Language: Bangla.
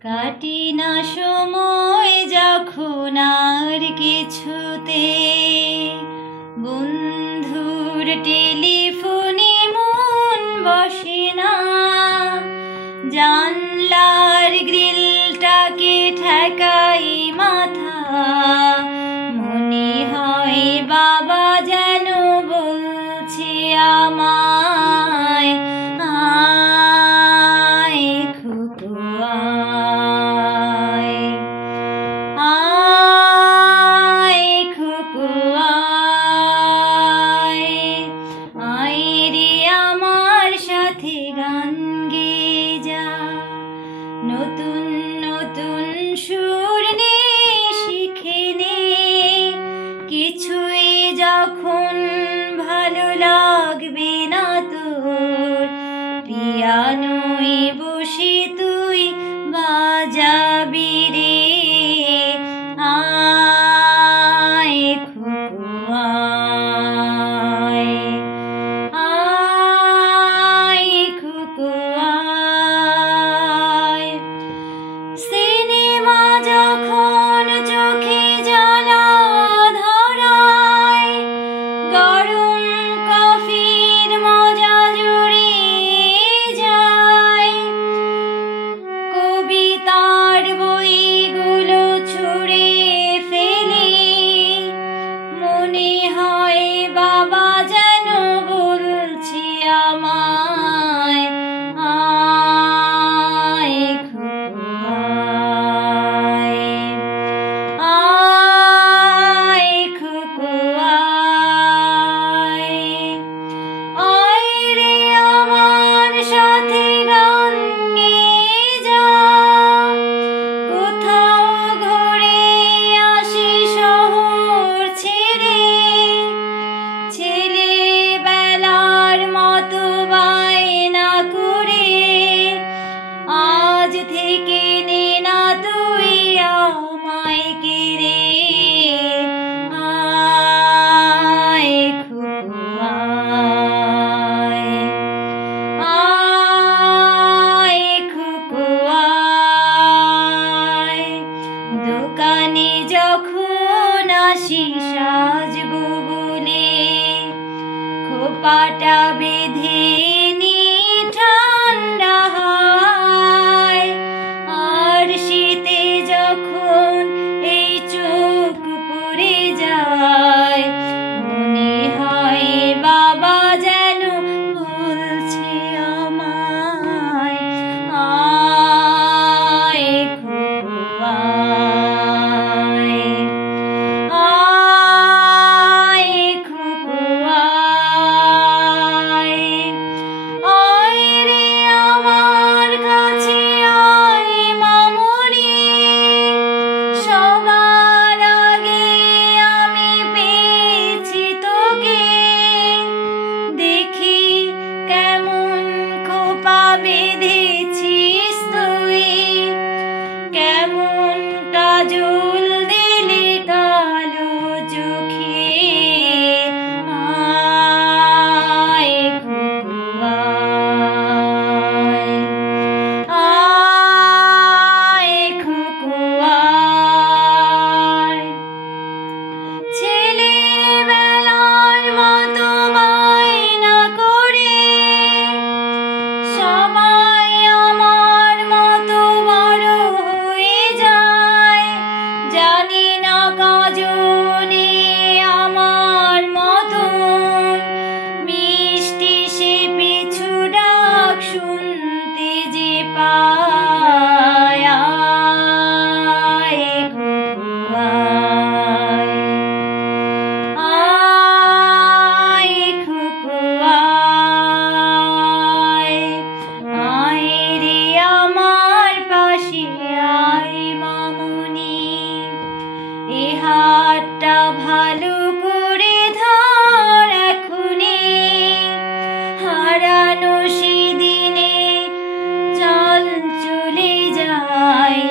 কাটি না সময় যখন আর কিছুতে, বন্ধুর টেলিফোনে মন বসে না, জানলার গ্রিলটাকে ঠেকাই মাথা, মনে হয় বাবা যেন বলছে আমায়, আয় খুকু আয়, আয় খুকু আয়, আয় রে আমার সাথে গান গেয়ে যা, নতুন নতুন সুর নে শিখে নে, কিছুই যখন ভালো লাগবে না তোর, পিয়ানোয় বসে তুই বাজাবি রে, আয় খুকু আয়, আয় খুকু আয়। সিনেমা যখন চোখে জ্বালা ধরায়, গরম কফির মজা জুড়িয়ে যায়, কবিতার বইগুলো ছুঁড়ে ফেলি, মনে হয় বাবা যেন বলছি আমায়, আয় খুকু আয়, আয় খুকু আয়, আয় রে আমার সাথে গান গেয়ে যা, কোথাও ঘুরে আসি শহর ছেড়ে, ছেলেবেলার মতো বায়না করে, আজ থেকে নে না তুই আমায় কেড়ে, আয় খুকু আয়, আয় খুকু আয়। দোকানে যখন আসি সাজবো বলে, খোপাটা বেঁধে নি ঠান্ডা হাওয়ায়, আর শীতে যখন এই চোখ পড়ে যায়, মনে হয় বাবা যেন বলছে আমায়, আয় খুকু আয়, আয় খুকু আয়, আয় রে আমার কাছে আয় মামুনি, সবার আগে আমি পেয়েছি তোকে, দেখি কেমন খোপা বেঁধেছিস তুই, কেমন কাজল দিলি কালো চোখে, আয় খুকু আয়, আয় খুকু আয়। ছেলেবেলার মতো বায়না করে, সবাই আমার মতো বড় হয়ে যায়, জানি না কজনে আমার মতন মিষ্টি সে পিছু ডাক শুনতে যে পায়, আয় খুকু আয়, আয় খুকু আয়, আয় রে আমার পাশে আয় মামুনি, এ হাতটা ভালো করে ধর এখুনি, হারানো সেদিনে জল চলে যায়,